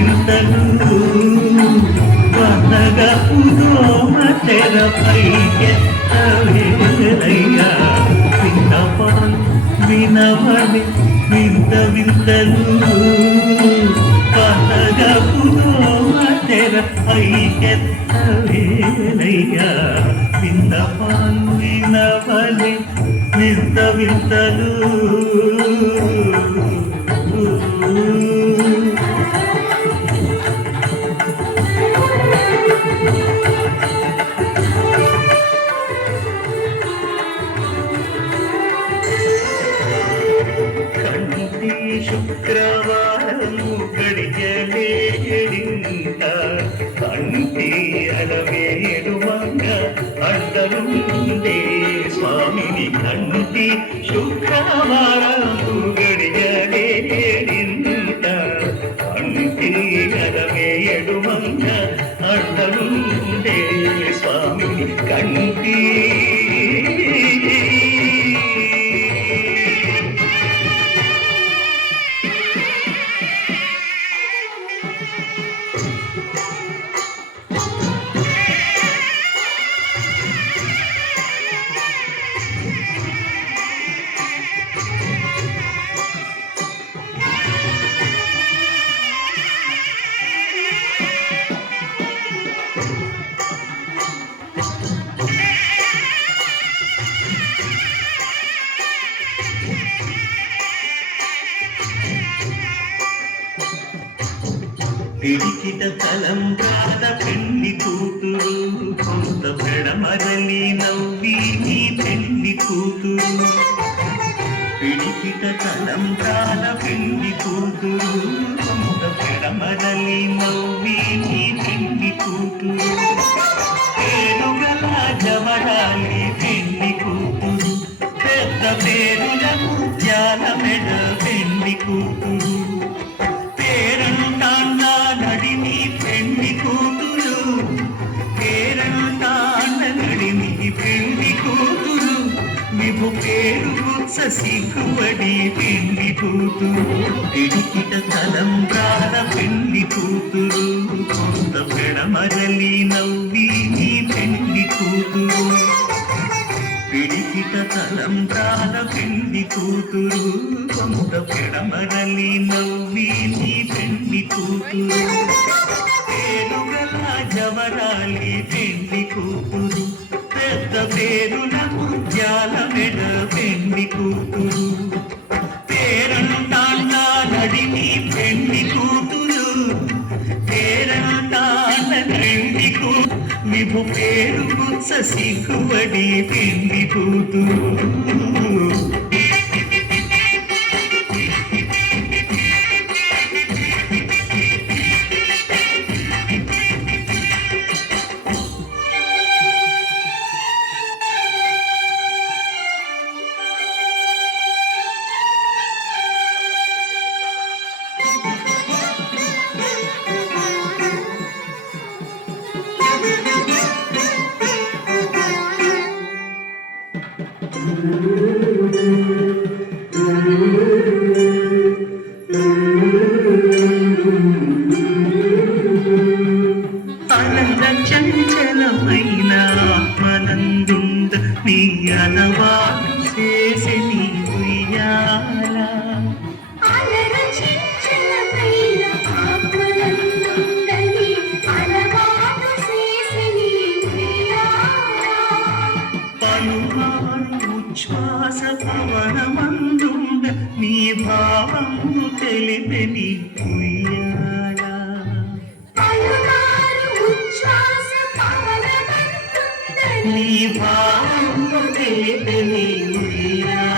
వింతలు వనగా పుదోమ తెరపై ఎత్తవేలయ్యా విన్నపాలు వినవని వింత వింతలు వనగా పుదోమ తెరపై ఎత్తవేలయ్యా విన్నపాలు వినవని వింత వింతలు కంటి శుక్రవారము గడియలేడింత కంటి అలవేడు మంగ అంటలుండే స్వామిని కంటి శుక్రవారము గడియలేడింత కంటి అలవేడు మంగ అంటలుండే స్వామిని కంటి పిడికిట తలంబ్రాల పెళ్లి కూతురు కొంత పెడమరలి నవ్వి నీ పెళ్లి కూతురు పిడికిట తలంబ్రాల పెళ్లి కూతురు కొంత పెడమరలి నవ్వి నీ పెళ్లి కూతురు పేరుగల జవరాలి పెళ్లి కూతురు పెద్ద పేరుల ముత్యాల మెడ పెళ్లి కూతురు పేరు సిగ్గుబడి పెళ్లి కూతురు పిడికిట తలంబ్రాల పెళ్లి కూతురు కొంత పెడమరలి నవ్వి నీ పెళ్లి కూతురు పిడికిట తలంబ్రాల పెళ్లి కూతురు కొంత పెడమరలి నవ్వి నీ పెళ్లి కూతురు పేరుగల జవరాలి పెళ్లి కూతురు పెద్ద పేరుల ముత్యాల మెడ పెళ్లి కూతురు పేరంటాన్న నడిని పెళ్లి కూతురు పేరంటాన్న పెళ్లి కూతురు విభు పేరు సిగ్గుబడి పెళ్లి కూతురు అనంత చంచలమైన ఆత్మనందుంద నీ అలవాటు చేసి నీ ఉయ్యాల పలువారు ఉచ్ఛ్వాస పవనమందుండ నీ భావము తెలిపి నీ ఉయ్యాల నీ భావము తెలిపి నీ ఉయ్యాల